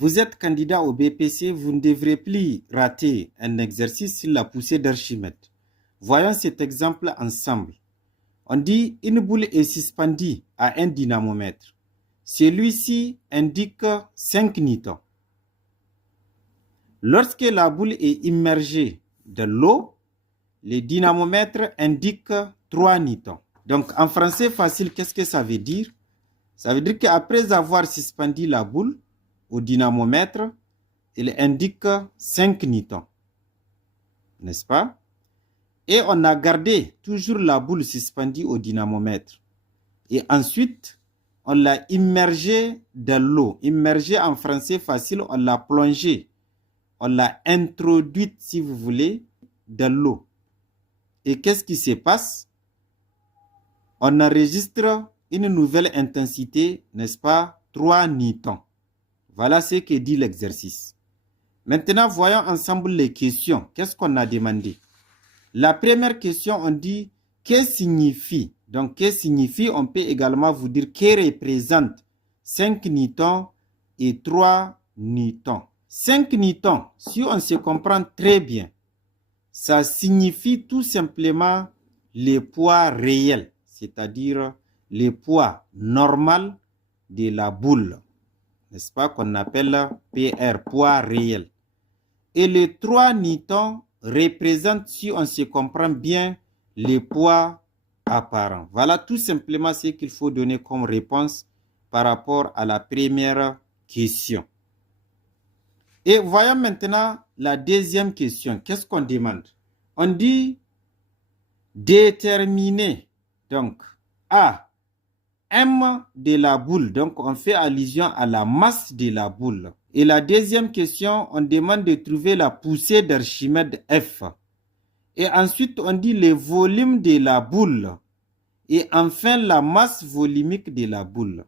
Vous êtes candidat au BPC, vous ne devrez plus rater un exercice sur la poussée d'Archimède. Voyons cet exemple ensemble. On dit une boule est suspendue à un dynamomètre. Celui-ci indique 5 newtons. Lorsque la boule est immergée dans l'eau, le dynamomètre indique 3 newtons. Donc en français facile, qu'est-ce que ça veut dire? Ça veut dire qu'après avoir suspendu la boule au dynamomètre, il indique 5 newtons. N'est-ce pas? Et on a gardé toujours la boule suspendue au dynamomètre. Et ensuite, on l'a immergée dans l'eau. Immergée en français facile, on l'a plongée. On l'a introduite, si vous voulez, dans l'eau. Et qu'est-ce qui se passe? On enregistre une nouvelle intensité, n'est-ce pas? 3 newtons. Voilà ce que dit l'exercice. Maintenant, voyons ensemble les questions. Qu'est-ce qu'on a demandé? La première question, on dit, que signifie? Donc, que signifie? On peut également vous dire que représente 5 newtons et 3 newtons. 5 newtons, si on se comprend très bien, ça signifie tout simplement le poids réel, c'est-à-dire le poids normal de la boule, n'est-ce pas, qu'on appelle PR, poids réel. Et les 3 newtons représentent, si on se comprend bien, les poids apparents. Voilà tout simplement ce qu'il faut donner comme réponse par rapport à la première question. Et voyons maintenant la deuxième question. Qu'est-ce qu'on demande? On dit déterminer, donc, A, M de la boule. Donc, on fait allusion à la masse de la boule. Et la deuxième question, on demande de trouver la poussée d'Archimède F. Et ensuite, on dit le volume de la boule. Et enfin, la masse volumique de la boule.